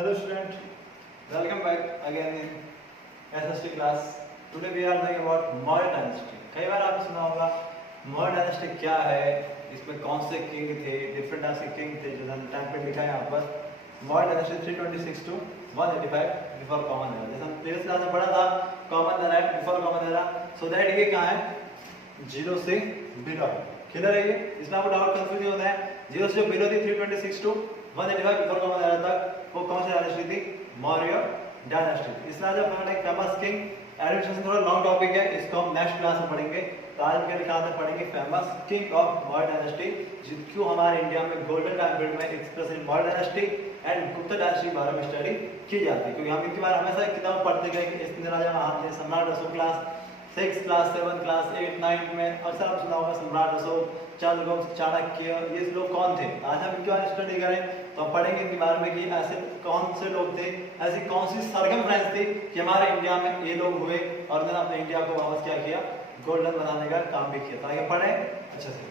Hello student, welcome back again in SST class. Today we are learning about Maurya dynasty. कई बार आपने सुना होगा Maurya dynasty क्या है, इसमें कौन से किंग थे, डिफरेंट टाइप्स के किंग थे, जो टाइम पे लिखा है यहाँ पर Maurya dynasty 326 to 185 before common era. जैसे हम प्रीवियस क्लास में पढ़ा था common era before common era, so that ये कहाँ है 0 से बिलो। क्लियर है ये, इसमें आपको डाउट कंफ्यूजन होता है। 0 से बिलो थी 326 to 185 बिफोर कॉमन एरा तक, वो कौन सी डायनेस्टी थी? मौर्य डायनेस्टी। इसमें आज हम पढ़ेंगे फेमस किंग। एडमिनिस्ट्रेशन थोड़ा लॉन्ग टॉपिक है, इसको हम नेक्स्ट क्लास में पढ़ेंगे। तो आज के क्लास में पढ़ेंगे famous king of Maurya dynasty, क्यों हमारे इंडिया में गोल्डन टाइम पीरियड में express in Maurya dynasty and Gupta dynasty के बारे में स्टडी की जाती है। क्योंकि हम इनके बारे में हमेशा किताब पढ़ते गए कि इस राजा महाराज सम्राट अशोक क्लास 6 क्लास 7 क्लास 8 9 में अक्सर आप सुना होगा सम्राट अशोक, चंद्रगुप्त, चाणक्य, ये लोग कौन थे। आज हम इनके बारे में स्टडी करें तो हम पढ़ेंगे इनके बारे में कि ऐसे कौन से लोग थे, ऐसी कौन सी सरगम फ्रेंच थी कि हमारे इंडिया में ये लोग हुए और उन्होंने अपने इंडिया को वापस क्या किया, गोल्डन बनाने का काम भी किया। तो आगे पढ़ें अच्छे से।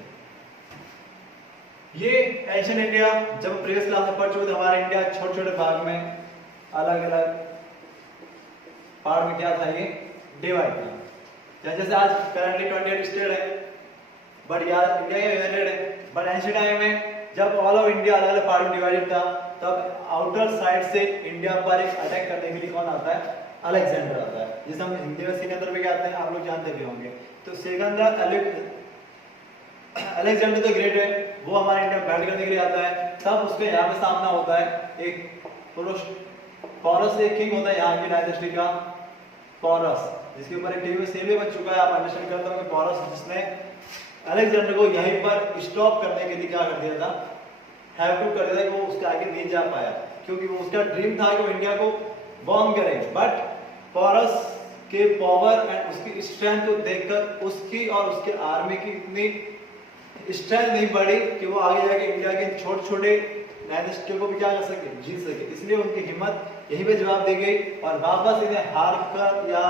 ये एंशिएंट इंडिया जब प्रीवियस क्लास में पढ़ चुके थे, हमारे इंडिया छोटे छोटे भाग में अलग अलग पार्ट में क्या था, ये डिवाइड था। जैसे आज करंटली 28 स्टेट है, बट यार इंडिया यूनाइटेड है। बट एंशिएंट टाइम में जब ऑल ऑफ इंडिया अलग अलग पार्ट में डिवाइडेड था, तब आउटर साइड से इंडिया पर एक अटैक करने के लिए कौन आता है? अलेक्जेंडर आता है, जिसे हम हिंदी में सिकंदर भी कहते हैं, आप लोग जानते भी होंगे। तो सिकंदर अलेक्जेंडर द ग्रेट है, वो हमारे इंडिया बैठ करने के लिए आता है। तब उसके यहाँ पे सामना होता है एक पुरुष पौरस, एक किंग होता है यहाँ की डायनेस्टी का पौरस, जिसके ऊपर एक टीवी में सीरियल बन चुका है, आप अंडरस्टैंड करते हो कि पौरस जिसने अलेक्जेंडर को यहीं पर स्टॉप करने के लिए क्या कर दिया था, हैव टू कर दिया था, वो उसके आगे नहीं जा पाया क्योंकि वो उसका ड्रीम था कि वो इंडिया को बॉम्ब करे। बट पौरस के पावर एंड उसकी स्ट्रेंथ को देखकर उसकी और उसके आर्मी की इतनी स्ट्रेंथ नहीं बढ़ी कि वो आगे जाके इंडिया के छोटे छोटे डायनेस्टियों को भी क्या कर सके, जीत सके। इसलिए उनकी हिम्मत यहीं पे जवाब दी गई और वापस इन्हें हार कर या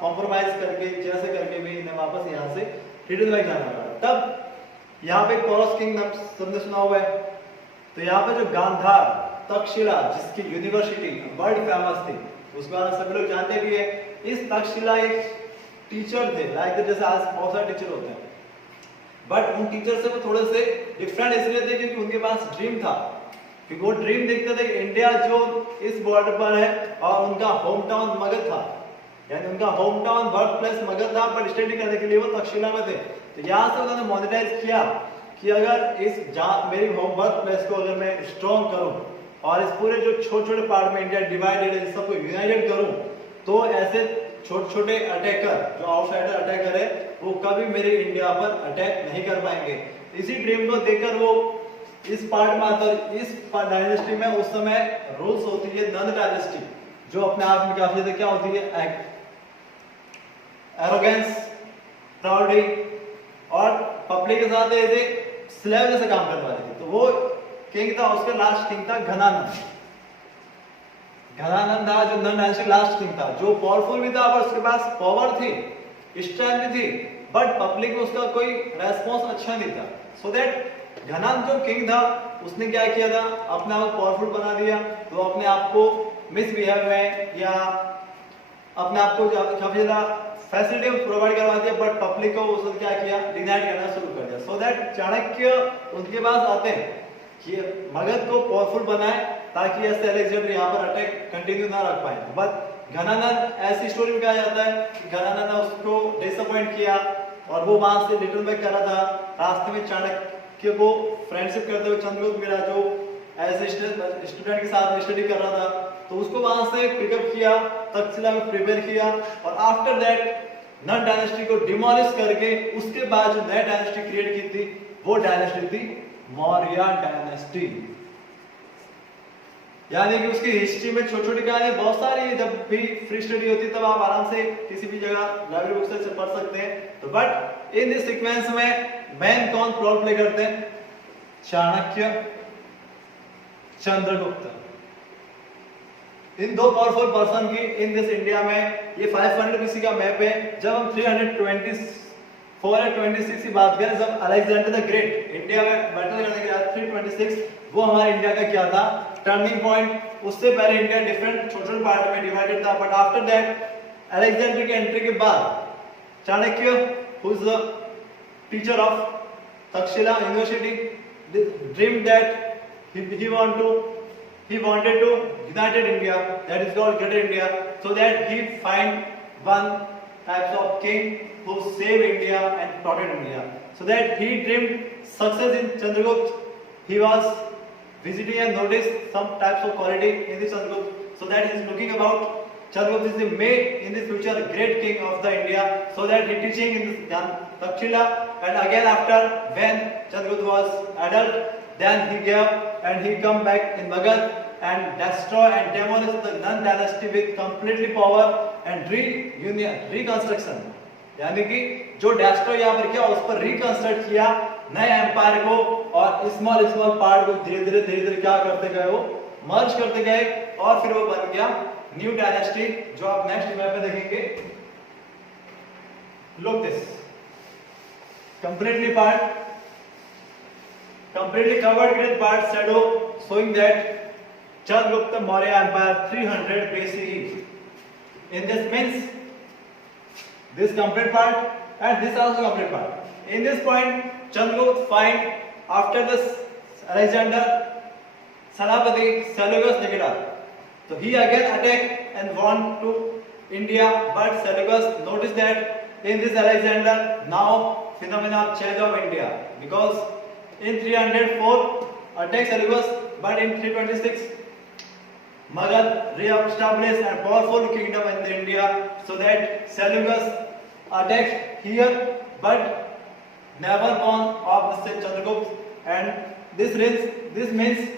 कॉम्प्रोमाइज करके जैसे करके भी इन्हें वापस यहाँ से रिटर्न बैक जाना पड़ा। तब यहाँ पे पौरस किंग नाम सबने सुना हुआ है। तो यहाँ पे जो गांधार तक्षशिला, जिसकी यूनिवर्सिटी वर्ल्ड फेमस थी, उसके बारे में सभी लोग जानते भी है। इस तक्षशिला एक टीचर थे, लाइक जैसे आज बहुत सारे टीचर होते हैं, बट उन टीचर से वो थोड़े से डिफरेंट इसलिए थे क्योंकि उनके पास ड्रीम था, क्योंकि वो ड्रीम देखते थे कि इंडिया जो इस बॉर्डर पर है और उनका होम टाउन मगध था, यानी उनका home town birth place Magadh था, बट स्टडी करने के लिए वो तक्षशिला में थे। तो यहाँ से उन्होंने मॉनिटाइज किया कि अगर इस मेरी होम बर्थ प्लेस को अगर मैं स्ट्रॉन्ग करूं और इस पूरे जो छोटे छोटे पार्ट में इंडिया डिवाइडेड है, सबको यूनाइटेड करूं, तो ऐसे छोटे छोटे अटैकर जो आउटसाइडर अटैकर है वो कभी मेरे इंडिया पर अटैक नहीं कर पाएंगे। इसी ड्रीम को देखकर वो इस पार्ट में आता है। इस डायनेस्टी में उस समय रूल्स होती है नंद डायनेस्टी, जो अपने आप में काफी ज्यादा क्या होती है, एरोगेंस, प्राउडी और पब्लिक के साथ ऐसे स्लेव जैसे काम करने वाली थी। तो वो किंग था, उसका लास्ट किंग था घनानंद। घनानंद था जो नंद डायनेस्टी लास्ट किंग था, जो पावरफुल भी था, पर उसके पास पावर थी, स्ट्रेंथ भी थी, बट पब्लिक में उसका कोई रेस्पॉन्स अच्छा नहीं था। सो दैट घनानंद जो किंग था उसने क्या किया था, अपने आप को पावरफुल बना दिया। तो अपने आप को मिसबिहेव में या अपने आप को काफी ज्यादा फैसिलिटी प्रोवाइड करवा दिया, बट पब्लिक को उसने क्या किया, डिनाइड करना शुरू कर दिया। सो दैट चाणक्य उनके पास आते हैं कि मगध को पावरफुल बनाए ताकि ऐसे अलेक्जेंडर यहाँ पर अटैक कंटिन्यू ना रख पाए। बट घनानंद ऐसी स्टोरी में कहा जाता है कि घनानंद ने उसको डिसअपॉइंट किया और वो वहां से रिटर्न बैक कर रहा था। रास्ते में चाणक्य को फ्रेंडशिप करते हुए चंद्रगुप्त मिला, जो एज स्टूडेंट के साथ स्टडी कर रहा था, तो उसको वहां से पिकअप किया, तक्षशिला में प्रिपेयर किया और आफ्टर दैट नंद डायनेस्टी को डिमोलिश करके उसके बाद जो नई डायनेस्टी क्रिएट की थी वो डायनेस्टी थी मौर्य डायनेस्टी। यानी कि उसकी हिस्ट्री में छोटी छोटी कहानी बहुत सारी, जब भी फ्री स्टडी होती है तब आप आराम से किसी भी जगह लाइब्रेरी बुक से पढ़ सकते हैं। तो बट इन दिस सीक्वेंस में मेन कौन रोल प्ले करते हैं? चाणक्य, चंद्रगुप्त। इन दो पावरफुल पर्सन की इन दिस इंडिया में ये 500 BC का मैप है। जब हम 320 426 की बात करें, जब अलेक्जेंडर द ग्रेट इंडिया में बैटल करने के बाद 326 वो हमारे इंडिया का क्या था, टर्निंग पॉइंट। उससे पहले इंडिया डिफरेंट छोटे छोटे पार्ट में डिवाइडेड था, बट आफ्टर दैट अलेक्जेंडर की एंट्री के बाद Chanakya who is the teacher of Takshashila university dream that he wanted to united India, that is called Greater India, so that he find one types of king who save India and protect India. So that he dreamed success in Chandragupta. He was visiting and noticed some types of quality in the Chandragupta. So that he is looking about Chandragupta is the may in the future great king of the India. So that he teaching in the Takshila, and again after when Chandragupta was adult, then he gave and he come back in Magad and destroy and demolish the Nand dynasty with completely power and reconstruction. यानी कि जो destroy यहाँ पर किया उस पर reconstruct किया नए एम्पायर को, और स्मॉल स्मॉल पार्ट को धीरे धीरे क्या करते गए, वो मर्ज करते गए, और फिर वो बन गया न्यू डायनेस्टी, जो आप नेक्स्ट इमेज में देखेंगे। Look this completely covered with part shadow, showing that Chandragupta Maurya Empire 300 BCE. In this means this complete part and this also complete part. In this point, Chandragupta find after this Alexander Senapati Seleucus Nikita. So he again attack and want to India, but Seleucus noticed that in this Alexander now phenomena of change of India, because in 304 attack Seleucus, but in 326 Magad re-established a powerful kingdom in India, so that Seleucus attacked here, but never born of the Chandragupta, and this means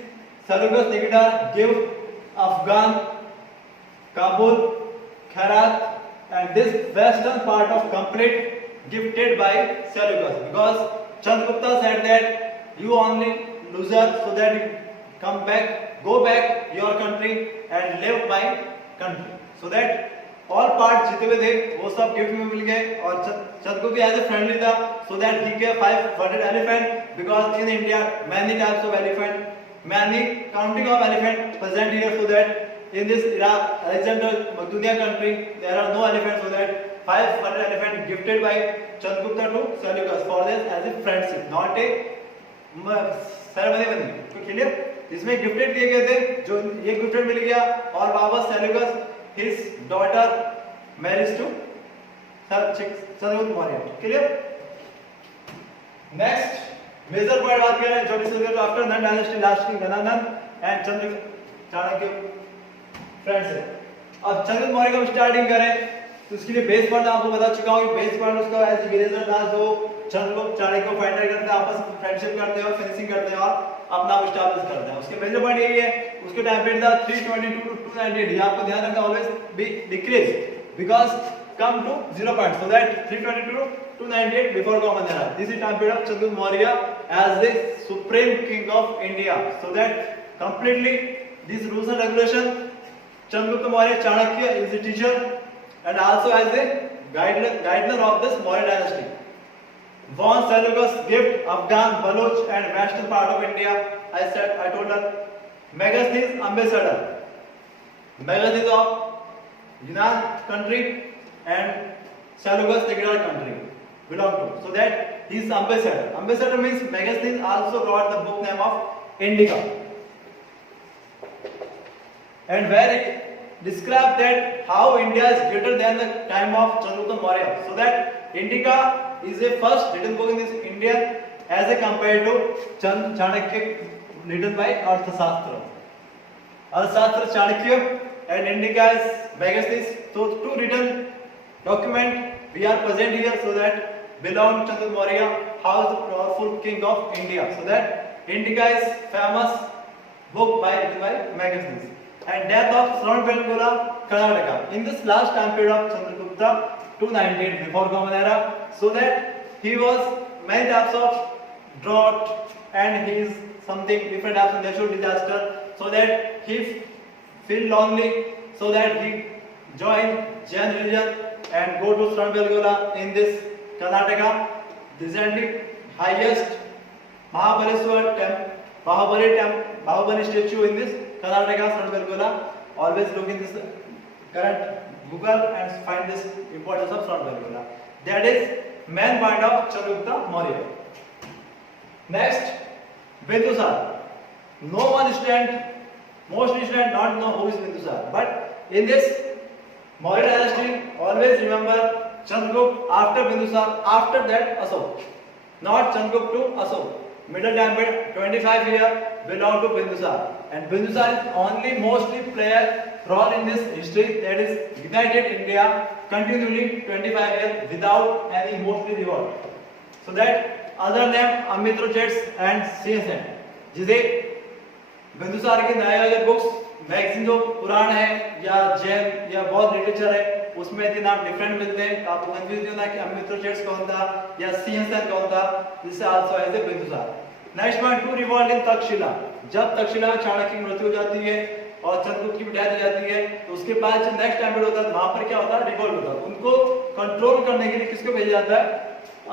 Seleucus Nikita gave Afghan, Kabul, Herat, and this western part of complete gifted by Seleucus, because Chandragupta said that you only loser, so that you go back your country and live my country, so that all parts जितने भी थे वो सब gift में मिल गए, और चंद्रगुप्त भी as a friendly था, so that he gave 500 elephant, because in India many types of elephant, many counting of elephant present here, so that in this Iraq Alexander Macedonia country there are no elephants, so that 500 elephant gifted by Chandragupta to Seleucus for this as a friendship, not a ceremony बनी। तो clear, इसमें gifted दिए गए थे, जो ये gifted मिल गया, और वापस Seleucus his daughter marriage to Chandragupta Maurya. Clear. Next major point बात करें जो discuss after Nanda dynasty last king Ghanananda and Chanakya friends है। अब चंद्रगुप्त मौर्य का स्टार्टिंग करें तो उसके लिए बेस पॉइंट आपको बता चुका हूं कि बेस पॉइंट उसका एज विलेजर था, जो चंद्रगुप्त चाणक्य को फाइंड आउट करते हैं, आपस में फ्रेंडशिप करते हैं और फिनिशिंग करते हैं और अपना स्टैब्लिश करते हैं। उसके मेजर पॉइंट यही है, उसके टाइम पीरियड था 322 टू 298। ये आपको ध्यान रखना, always be decrease because come to 0 point, so that 322 to 298 before common era. This is time period of Chandragupta Maurya as the supreme king of India, so that completely this rules and regulation Chandragupta Maurya Chanakya is the teacher and also as a guider of this Maurya dynasty. Von Seleucus gift Afghan, Baloch and western part of India. I told her Megasthenes ambassador. Megasthenes of Yunan country and Seleucus Nikita country belong to. So that he is ambassador. Ambassador means Megasthenes also brought the book name of Indica. And where it described that how India is greater than the time of Chandragupta Maurya, so that Indica is a first written book in this Indian as a compared to Chanakya written by Arthashastra. Arthashastra Chanakya and Indica is Megasthenes. So two written document we are present here, so that belong to Chandragupta Maurya, how is the powerful king of India. So that Indica is famous book by Megasthenes. And death of Sravanabeлагola, Karnataka. In this last time period of Chandragupta, 298 before common era, so that he was many types of drought and he is something different types of natural disaster, so that he feel lonely, so that he joined Jain religion and go to Sravanabeлагola in this Karnataka. This is the highest Mahabali statue in this Karnataka, Sranabellagola. Always look in this current Google and find this importance of Sranabellagola. That is main point of Chandragupta Maurya. Next, Bindusar. No one student, most student not know who is Bindusar, but in this Maurya dynasty, always remember Chandragupta after Bindusar, after that Ashoka. Not Chandragupta to Ashoka. Middle time period 25 years belong to Bindusar, and Bindusar is only mostly player role in this history, that is united India continually 25 years without any mostly revolt. So that other name Amitrochets and CSN, जिसे बिंदुसार की न्याय books magazine जो पुराण है या जैन या बौद्ध literature है उसमें इतने नाम डिफरेंट मिलते हैं, आपको कंफ्यूज नहीं होना कि अमित्रोचेट्स कौन था या सिंहसन कौन था. This also as a Bindusara. Next point, to revolt in Taxila. जब तक्षशिला में चाणक्य की मृत्यु हो जाती है और चंद्रगुप्त की डेथ हो जाती है तो उसके बाद जो नेक्स्ट टाइम होता है वहां पर क्या होता है, रिवॉल्ट होता है. उनको कंट्रोल करने के लिए किसको भेजा जाता है,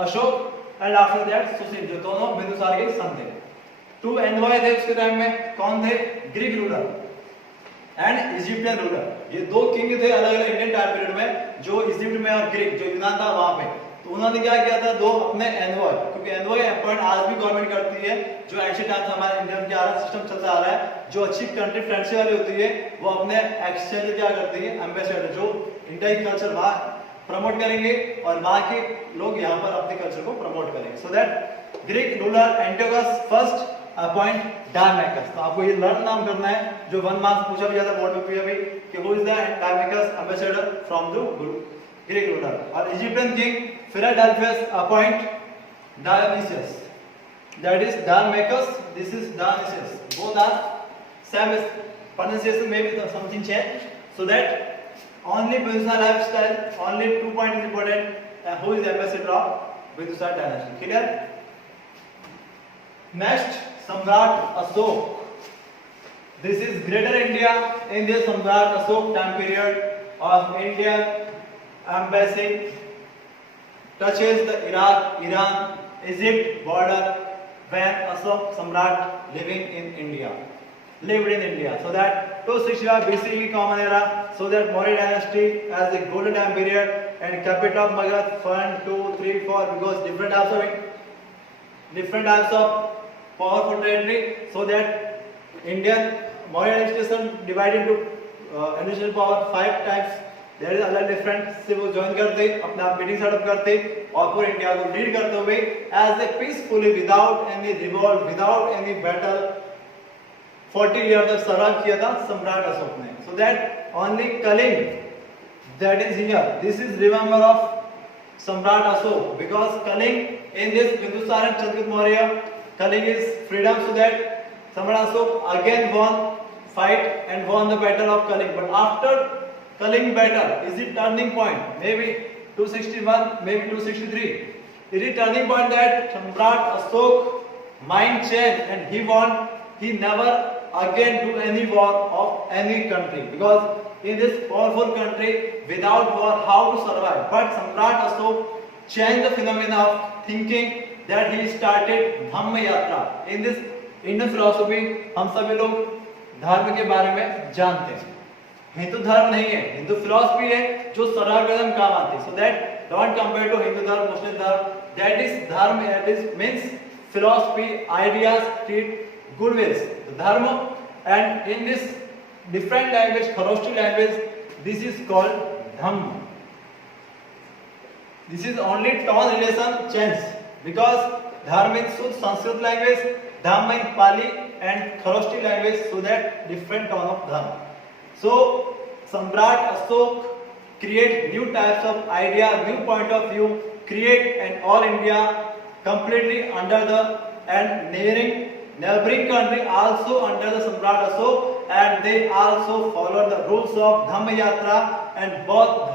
अशोक एंड आफ्टर दैट सुशील, जो दोनों बिंदुसार के सन थे. टू एनवॉय थे उसके टाइम में, कौन थे, Greek ruler and Egyptian ruler. ये दो किंग थे अलग अलग इंडियन टाइम पीरियड में, जो इजिप्ट में और ग्रीक जो यूनान था वहां पे. तो उन्होंने क्या किया था, दो अपने एनवॉय, क्योंकि एनवॉय अपॉइंट आज भी गवर्नमेंट करती है, जो एंशिएंट टाइम्स हमारे इंडियन के आर सिस्टम चलता आ रहा है, जो अच्छी कंट्री फ्रेंडशिप वाली होती है वो अपने एक्सचेंज क्या करती है, एम्बेसडर जो इंडिया की कल्चर वहां प्रमोट करेंगे और वहां के लोग यहाँ पर अपने कल्चर को प्रमोट करेंगे. So that Greek ruler Antiochus first appoint Deimachus. तो आपको ये लर्न नाम करना है, जो 1 मार्क्स पूछा भी जाता है बोर्ड में भी कि who is the Deimachus ambassador from the Greek ruler. और Egyptian king Philadelphus appoint Dionysius. That is Deimachus, this is Dionysius. Both are same pronunciation may be something changed. So that only Bindusar lifestyle, only 2 points is important. Who is the ambassador of Bindusar dynasty? Clear? Next, Samrat Ashok. This is Greater India. In this Samrat Ashok time period of Indian embassy touches the Iraq, Iran, Egypt border when Ashok Samrat lived in India. So that 265 BC common era. So that Maurya dynasty as a golden time period and capital of Magadh 1, 2, 3, 4 because different types of powerful territory. So that Indian Maurya administration divided into administration power 5 types. There is अलग different से वो join करते, अपना meeting setup करते और पूरे India को lead करते हुए as a peacefully without any revolt, without any battle 40 years तक सरवाइव किया था सम्राट अशोक ने. So that only Kaling that is here. This is remember of Samrat Ashok because Kaling in this Bindusar and Chandragupta Maurya, Kaling is freedom. So that Samrat Ashok again won fight and won the battle of Kaling. But after Kaling battle, is it turning point? Maybe 261, maybe 263. It is turning point that Samrat Ashok mind changed and he won. He never again do any war of any country because in this powerful country without war how to survive. But Samrat Ashok changed the phenomena of thinking that he started Dhamma Yatra. In this Indian philosophy हम सभी लोग धर्म के बारे में जानते हैं. हिंदू धर्म नहीं है, हिंदू फिलॉसफी है जो सर्वाइव करने में काम आती है. So that don't compare to Hindu धर्म, मुस्लिम धर्म. That is धर्म, that is means philosophy, ideas, treat good ways. The dharma and in this different language, Kharosthi language, this is called dhamma. This is only tone relation change because dharma in Sudh Sanskrit language, dhamma in Pali and Kharosthi language, so that different tone of dharma. So Samrat Ashok create new types of idea, new point of view, create an all India completely under the and neighboring country also under the Samrat Ashok and they also follow the rules of Dhamma Yatra and both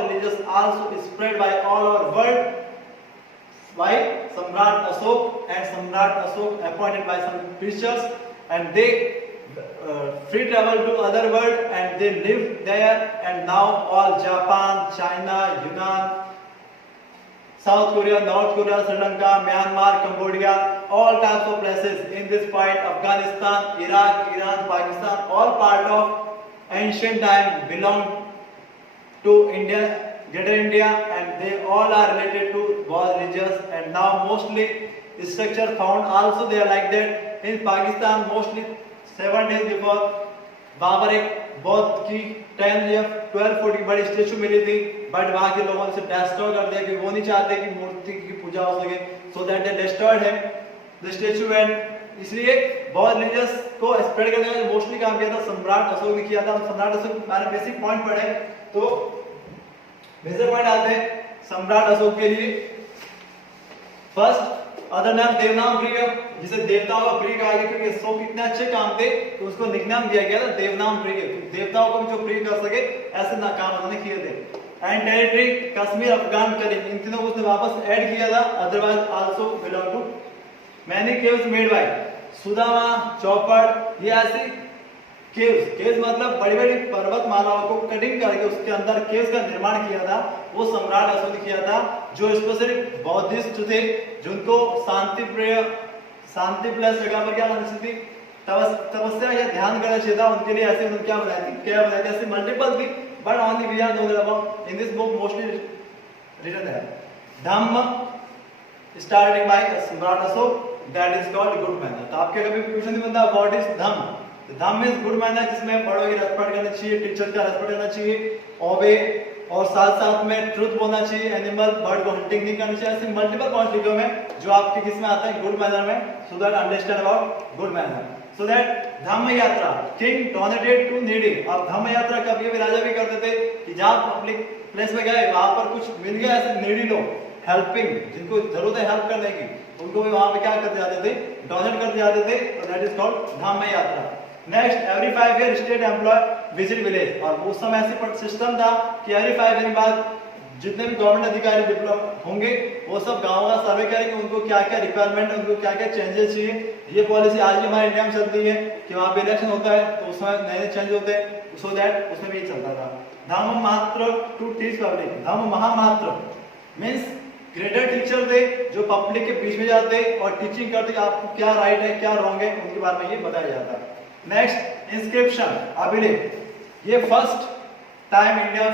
religions also spread by all over world by Samrat Ashok and Samrat Ashok appointed by some preachers and they free travel to other world and they live there and now all Japan, China, Yunnan, South Korea, North Korea, Sri Lanka, Myanmar, Cambodia, all types of places in this point, Afghanistan, Iraq, Iran, Pakistan, all part of ancient time belong to India, Greater India, and they all are related to both religions. And now mostly structure found also they are like that in Pakistan. Mostly 7 days before वहाँ पर एक बौद्ध की 10 या 12 foot की बड़ी statue मिली थी, but वहाँ के लोगों ने इसे डिस्ट्रॉय कर दिया क्योंकि वो नहीं चाहते कि मूर्ति की पूजा हो सके, सो दैट दे डिस्ट्रॉयड है द स्टेचू। एंड इसलिए बौद्ध रिलीजियस को स्प्रेड करने का मोस्टली काम किया था सम्राट अशोक ने किया था। सम्राट अशोक मैंने बेसिक पॉइंट पढ़े, तो बेसिक पॉइंट आते हैं सम्राट अशोक के लिए। फर्स्ट अदर नाम देवनाम प्रिय, जिसे देवताओं का प्रिय कहा गया क्योंकि अशोक कितने अच्छे काम थे तो उसको निकनाम दिया गया था देवनाम प्रिय, देवताओं को भी जो प्रिय कर सके ऐसे ना काम उन्होंने किए थे। एंड टेरिटरी कश्मीर, अफगान, कलिंग, इन तीनों को उसने वापस ऐड किया था। Otherwise also belong to many caves made by Sudama, Chaupar, ये ऐसी केव्स मतलब बड़ी बड़ी पर्वतमालाओं को कटिंग करके उसके अंदर केव्स का निर्माण किया था, वो सम्राट अशोक ने किया था। जो स्पेशली बौद्धिस्ट थे जिनको शांति प्लेस जगह पर क्या करनी चाहिए थी, तपस्या या ध्यान करना चाहिए था, उनके लिए ऐसे उन्होंने क्या बनाई थी, क्या बनाई थी, ऐसे मल्टीपल थी, but only we are know that about in this book mostly written है धम्म स्टार्टिंग बाय सम्राट Ashoka, that is called good manner. तो आपके कभी क्वेश्चन नहीं बनता what is Dhamma, Dhamma is good manner, जिसमें बड़ों की रेस्पेक्ट करना चाहिए, टीचर का रेस्पेक्ट करना चाहिए, ओबे, और साथ साथ में ट्रुथ बोलना चाहिए, एनिमल बर्ड को हंटिंग नहीं करनी चाहिए। ऐसे मल्टीपल पॉइंट्स लिखे हुए हैं जो आपके किस में आता है गुड मैनर में, so that understand about good manner. So that Dhamma Yatra king donated to needy. अब धम्म यात्रा कभी कभी राजा भी करते थे कि जहां पब्लिक प्लेस में गए वहां पर कुछ मिल गया ऐसे नीडी लोग, हेल्पिंग, जिनको जरूरत है हेल्प करने की, उनको भी वहां पे क्या करते जाते थे, डोनेट करते जाते थे, तो that is called Dhamma yatra. Next every 5 year state employ visit village, और उस समय ऐसे सिस्टम था कि एवरी 5 ईयर बाद जितने भी गवर्नमेंट अधिकारी डेवलप होंगे वो सब गाँव का सर्वे करेंगे, उनको क्या क्या रिक्वायरमेंट, उनको क्या क्या चेंजेस चाहिए। ये पॉलिसी आज भी हमारे इंडिया में चलती है कि वहाँ पे इलेक्शन होता है तो उसमें नए चेंज होते हैं, सो दैट उसमें भी चलता था। धम्म मात्र to teach public, Dhamma Mahamatra means greater teacher थे जो पब्लिक के बीच में जाते और टीचिंग करते कि आपको क्या राइट है क्या रॉन्ग है, उनके बारे में ये बताया जाता है। नेक्स्ट इंस्क्रिप्शन, अभिलेख, ये फर्स्ट टाइम इंडिया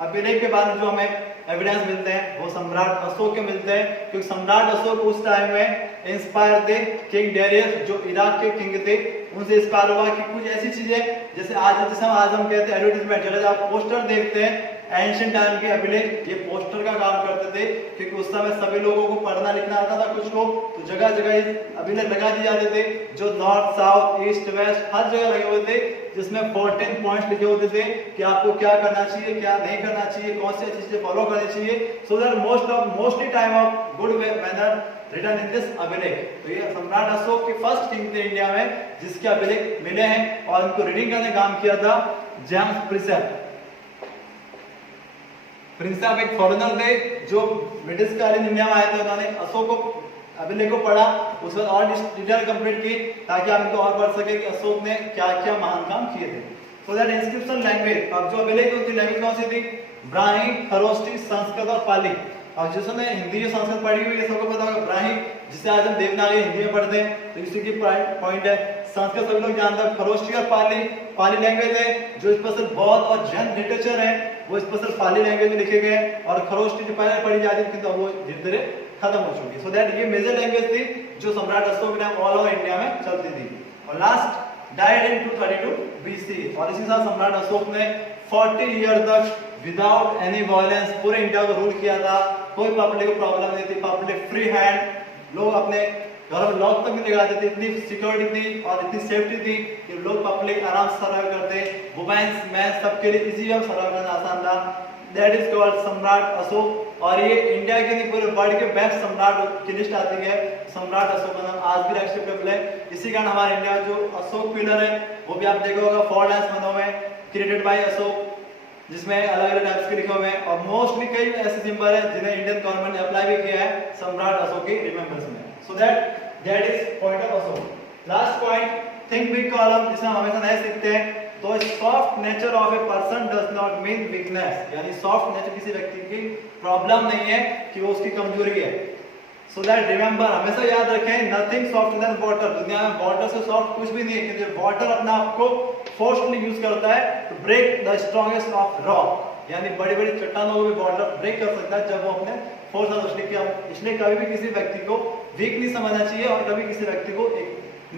अभिलेख के बाद जो हमें एविडेंस मिलते हैं वो सम्राट अशोक के मिलते हैं, क्योंकि सम्राट अशोक उस टाइम में इंस्पायर थे किंग डेरियस जो इराक के किंग थे, उनसे इंस्पायर हुआ कि कुछ ऐसी चीजें जैसे आज हम कहते हैं एडवर्टाइजमेंट, जैसे आप पोस्टर देखते हैं एंशिएंट टाइम के अभिलेख ये पोस्टर का काम करते थे, क्योंकि उस समय सभी लोगों को पढ़ना लिखना आता था कुछ को, तो जगह जगह ये अभिलेख लगा दिए जाते थे जो नॉर्थ साउथ ईस्ट वेस्ट हर जगह लगे हुए थे, जिसमें 14 पॉइंट्स लिखे होते थे कि आपको क्या करना चाहिए क्या नहीं करना चाहिए, कौन सी चीजें फॉलो करनी चाहिए, so that mostly time of good manner written in this abhilekh. तो ये सम्राट अशोक के फर्स्ट किंग थे इंडिया में जिसके अभिलेख मिले हैं, और उनको रीडिंग करने काम किया था जेम्स प्रिंसेप। प्रिंसेप एक फॉरेनर थे जो ब्रिटिश कालीन इंडिया में आए थे, उन्होंने अशोक को अभिलेख को पढ़ा, उसमें और डिटेल कंप्लीट की ताकि आप इनको और पढ़ सके कि अशोक ने क्या क्या महान काम किए थे। सो दैट इंस्क्रिप्शन लैंग्वेज, अब जो अभिलेख उनकी लैंग्वेज कौन सी थी, ब्राह्मी, खरोष्टी, संस्कृत और पाली। और जिसने हिंदी या संस्कृत पढ़ी हुई है सबको पता होगा ब्राह्मी, जिसे आज हम देवनागरी हिंदी में पढ़ते हैं, तो इसी की पॉइंट है। संस्कृत सभी लोग जानते हैं, खरोष्टी और पाली लैंग्वेज है जो स्पेशल बौद्ध और जैन लिटरेचर है वो स्पेशल पाली लैंग्वेज में लिखे गए, और खरोष्टी जो पहले पढ़ी जाती थी तो वो धीरे धीरे खत्म हो चुकी। सो दैट ये मेजर लैंग्वेज थी जो सम्राट अशोक के टाइम ऑल ओवर इंडिया में चलती थी। और लास्ट डाइड इन 232 BC, और इसी साल सम्राट अशोक ने 40 ईयर तक विदाउट एनी वायलेंस पूरे इंडिया को रूल किया था, कोई पब्लिक को प्रॉब्लम नहीं थी, पब्लिक फ्री हैंड, लोग अपने घर में लॉक तक नहीं लगाते थे, इतनी सिक्योरिटी थी और इतनी सेफ्टी थी कि लोग पब्लिक आराम से सर्वाइव करते, वुमेन्स मैन सबके लिए इजी वे सर्वाइव करना आसान था। दैट इज कॉल्ड सम्राट अशोक, और ये इंडिया के नहीं पूरे वर्ल्ड के बेस्ट सम्राट की लिस्ट आती है। सम्राट अशोक का नाम आज भी एक्सेप्टेबल है, इसी कारण हमारे इंडिया में जो अशोक पिलर है वो भी आप देखा होगा 4 लाइन्स बने हुए हैं क्रिएटेड बाय अशोक, जिसमें अलग अलग टाइप्स के लिखे हुए हैं, और मोस्टली कई ऐसे सिंबल है जिन्हें इंडियन गवर्नमेंट ने अप्लाई भी किया है सम्राट अशोक के रिमेम्बरेंस में। So that is point of Ashok. Last point think big column, जिसे हम हमेशा नए सीखते हैं, तो soft nature of a person does not mean weakness, यानी सॉफ्ट नेचर किसी व्यक्ति की प्रॉब्लम नहीं है कि वो उसकी कमजोरी है। सो दैट रिमेंबर, हमेशा याद रखें, नथिंग सॉफ्ट देन वाटर। दुनिया में वाटर से सॉफ्ट कुछ भी नहीं है, क्योंकि वाटर अपने आप को फोर्सफुली यूज करता है to break the strongest of rock, यानी बड़ी बड़ी चट्टानों को भी वाटर ब्रेक कर सकता है जब वो अपने फोर्स और इसलिए कभी भी किसी व्यक्ति को वीक नहीं समझना चाहिए और कभी किसी व्यक्ति को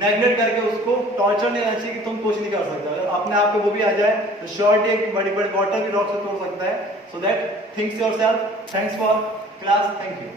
नेग्लेक्ट करके उसको टॉर्चर नहीं करना चाहिए कि तुम कुछ नहीं कर सकते। अगर अपने आप पे वो भी आ जाए तो श्योरिटी है कि बड़ी बड़ी वाटर भी रॉक से तोड़ सकता है। So that thinks yourself. Thanks for class, thank you.